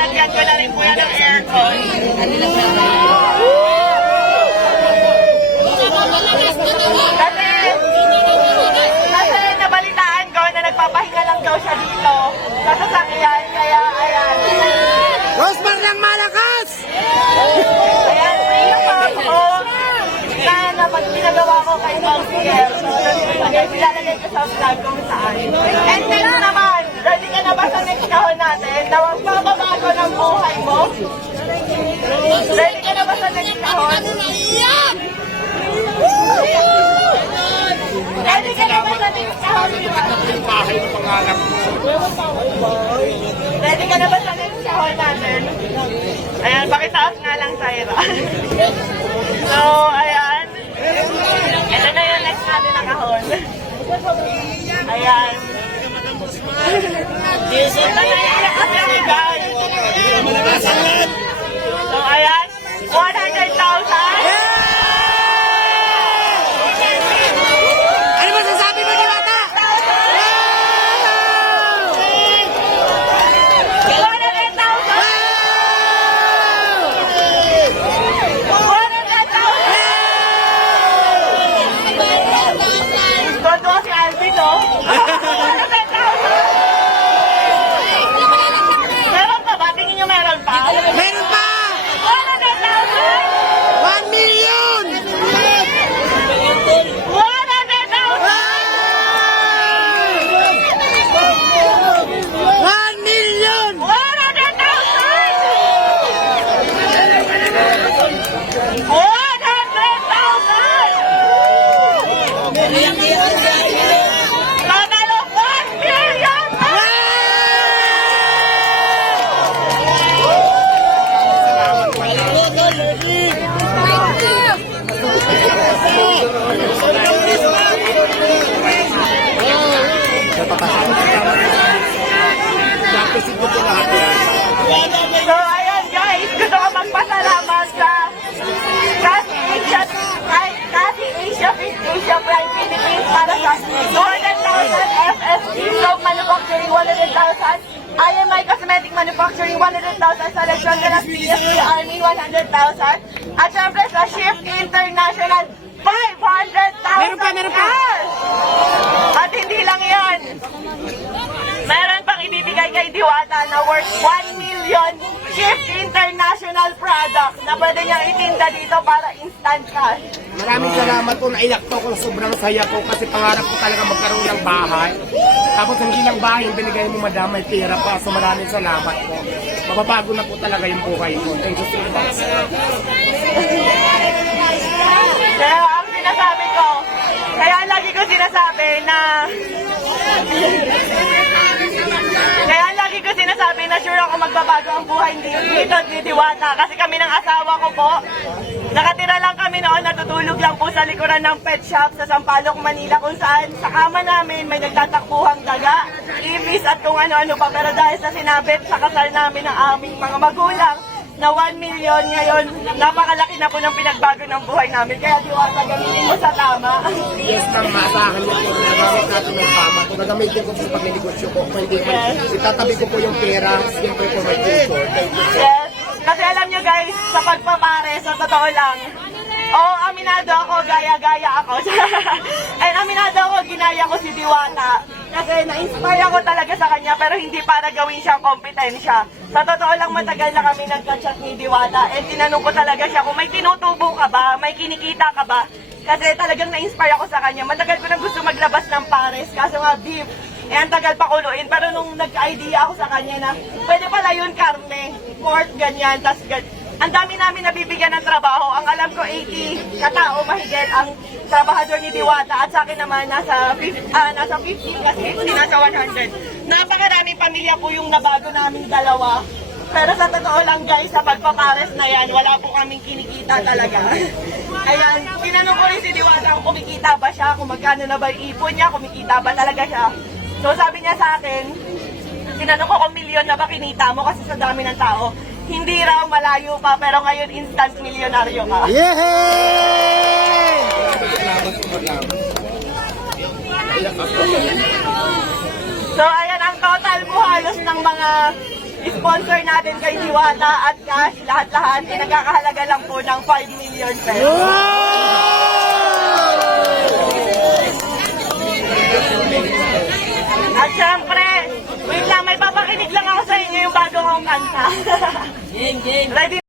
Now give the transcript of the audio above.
lalagyan ko na rin po yan ng aircon. Kasi, kasi nabalitaan ko na nagpapahinga lang daw siya dito sa sasakyan, kaya ayan. Rosmar ng malakas! Ayan, free pa ako na napag ginagawa ko kay Bob Pierre. Ilalagay ko sa vlog kung saan. And then, naman, Ready ka na ba sa next kahon natin? Na magbabago ng buhay mo? Ready ka na ba sa next kahon? Ready ka na ba sa next kahon? Ready ka na ba sa next kahon natin? Ayan, pakitaas nga lang tayo. so, ayan. Ito na yung next natin na kahon. Ayan. Di Manufacturing 100,000. IMI Cosmetic Manufacturing 100,000 sa Electronics PSP Army 100,000. At syempre sa Shift International 500,000 Meron pa, meron pa. At hindi lang yan. Meron pang ibibigay kay Diwata na worth 1 million Shift International product na pwede niyang itinda dito para instant cash. Maraming salamat po, nailak po ako. Sobrang saya ko kasi pangarap ko talaga magkaroon ng bahay. Tapos hindi lang bahay yung binigay mo madam, may pera pa. So maraming salamat po. Mababago na po talaga yung buhay ko. Thank you so much. Kaya ang sinasabi ko, kaya lagi ko sinasabi na sinasabi na sure ako magbabago ang buhay dito at ditiwata kasi kami ng asawa ko po. Nakatira lang kami noon, natutulog lang po sa likuran ng pet shop sa Sampaloc, Manila kung saan sa kama namin may nagtatakbuhang daga, ibis at kung ano-ano pa. Pero dahil sa sinabit sa kasal namin ng aming mga magulang, na 1 million ngayon, napakalaki na po ng pinagbago ng buhay namin. Kaya diwata, gamitin mo sa tama. Yes, tama. Sa akin po, ginagamit natin ng tama. Kung nagamitin ko po sa pagninegosyo ko, kung hindi ko, itatabi ko po yung pera, siyempre po may future. Yes. Kasi alam nyo guys, sa pagpapare, sa totoo lang, Oo, oh, aminado ako, gaya-gaya ako. And aminado ako, ginaya ko si Diwata. Kasi na-inspire ako talaga sa kanya pero hindi para gawin siyang kompetensya. Sa totoo lang matagal na kami nagka-chat ni Diwata and tinanong ko talaga siya kung may tinutubo ka ba, may kinikita ka ba. Kasi talagang na-inspire ako sa kanya. Matagal ko nang gusto maglabas ng pares kasi nga deep. Eh, ang tagal pa kuluin. Pero nung nag-idea ako sa kanya na, pwede pala yun, Carmen. pork, ganyan, tas ganyan ang dami namin nabibigyan ng trabaho. Ang alam ko, 80 katao mahigit ang trabahador ni Diwata at sa akin naman nasa, 50, uh, ah, nasa 15 kasi nasa 100. Napakaraming pamilya po yung nabago namin dalawa. Pero sa totoo lang guys, sa pagpapares na yan, wala po kaming kinikita talaga. Ayan, tinanong ko rin si Diwata kung kumikita ba siya, kung magkano na ba yung ipon niya, kumikita ba talaga siya. So sabi niya sa akin, tinanong ko kung milyon na ba kinita mo kasi sa dami ng tao hindi raw malayo pa, pero ngayon instant milyonaryo ka. Yehey! So ayan ang total mo halos ng mga sponsor natin kay Diwata at cash lahat-lahat ay nagkakahalaga lang po ng 5 million pesos. Wow! 哈哈哈哈哈！